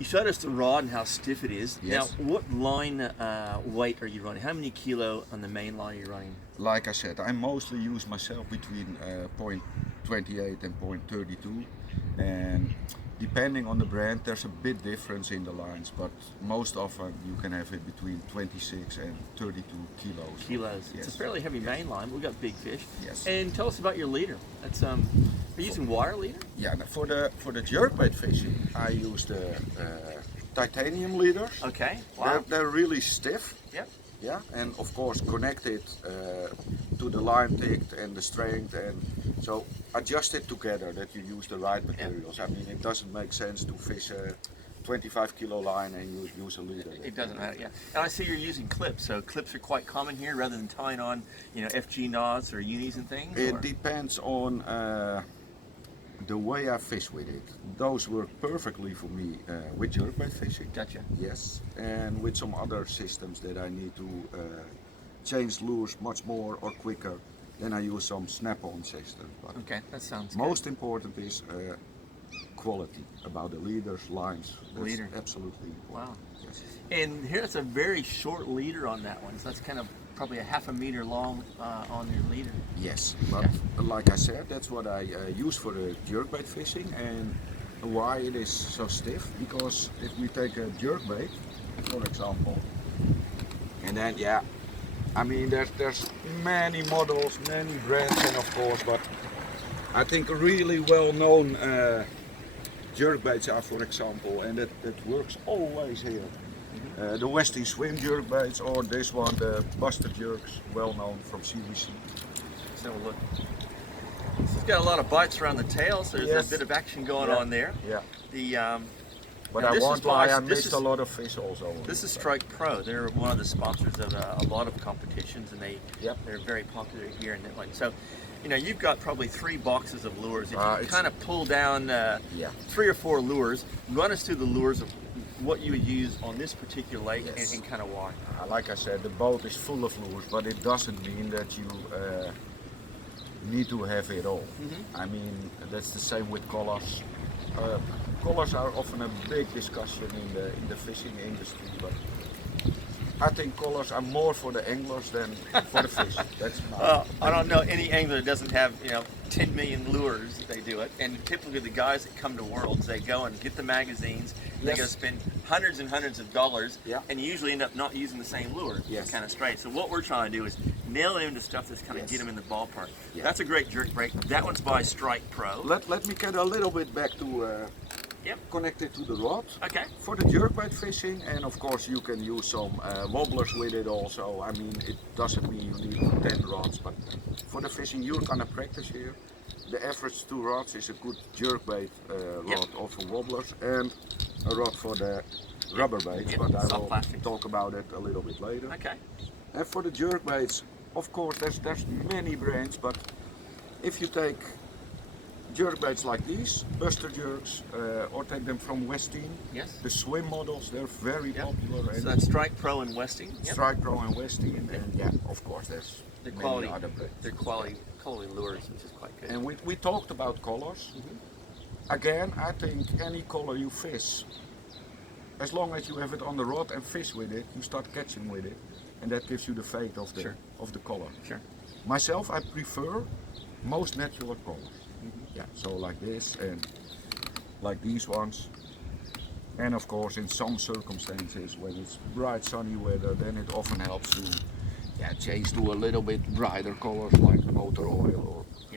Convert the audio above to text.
You showed us the rod and how stiff it is. Yes. Now, what line weight are you running? How many kilo on the main line are you running? Like I said, I mostly use myself between 0.28 and 0.32, and depending on the brand there's a bit difference in the lines, but most often you can have it between 26 and 32 kilos. Kilos. Yes. It's a fairly heavy main line. We've got big fish. Yes. And tell us about your leader. That's are you using wire leader? Yeah, for the jerkbait fishing I use the titanium leaders. Okay. Wow. They're really stiff. Yep. Yeah, and of course connected to the line ticked and the strength, and so adjust it together that you use the right materials. I mean, it doesn't make sense to fish a 25 kilo line and you use a leader. It doesn't matter, yeah. And I see you're using clips, so clips are quite common here rather than tying on, FG knots or unis and things? It depends on the way I fish with it. Those work perfectly for me with jerkbait fishing. Gotcha. Yes, and with some other systems that I need to change lures much more or quicker, then I use some snap-on systems. But okay, that sounds most important is quality about the leaders, lines. That's leader. Absolutely important. Wow. Yes. And here's a very short leader on that one, so that's kind of probably a half a meter long on your leader. Yes, but like I said, that's what I use for the jerkbait fishing. And why it is so stiff, because if we take a jerkbait, for example, and then I mean there's many models, many brands, and of course, but I think really well-known jerkbaits are, for example, and that works always here. The Westing Swim jerkbaits, or this one, the Buster jerks, well known from CBC. Let's have a look. This has got a lot of bites around the tail, so there's a bit of action going on there. Yeah. The but now I won't lie, I this missed is- a lot of fish also. This is Strike Pro. They're one of the sponsors of a lot of competitions, and Yep. they're very popular here in Italy. So, you've got probably 3 boxes of lures. If you It's- kind of pull down 3 or 4 lures, run us through the lures of what you would use on this particular lake Yes. and kind of why. Like I said, the boat is full of lures, but it doesn't mean that you need to have it all. I mean, that's the same with colors. Colors are often a big discussion in the fishing industry, but I think colors are more for the anglers than for the fish. That's my I don't know any angler that doesn't have 10 million lures. They do it, and typically the guys that come to Worlds, they go and get the magazines. They go spend hundreds and hundreds of dollars, and you usually end up not using the same lure. Yes. Kind of straight. So what we're trying to do is nail it into stuff that's kind of Yes. get them in the ballpark. Yeah. That's a great jerk break. That one's by Strike Pro. Let me get a little bit back to connected to the rod. Okay. For the jerkbait fishing, and of course you can use some wobblers with it also. I mean, it doesn't mean you need 10 rods, but for the fishing you're gonna practice here. The average 2 rods is a good jerkbait rod, or for wobblers, and a rod for the rubber baits, but I will plastics. talk about it a little bit later. Okay. And for the jerkbaits, of course there's many brands, but if you take jerkbaits like these, Buster jerks, or take them from Westing, Yes. the swim models, they're very popular. So that's Strike Pro and Westing. Yep. Strike Pro and Westing, and of course there's They're many quality. other brands. They're quality lures, which is quite good. And we talked about colors. Again, I think any color you fish, as long as you have it on the rod and fish with it, you start catching with it, and that gives you the fate of the color. Sure. Myself, I prefer most natural colors. Yeah, so like this and like these ones. And of course, in some circumstances, when it's bright sunny weather, then it often helps to change to a little bit brighter colors like motor oil or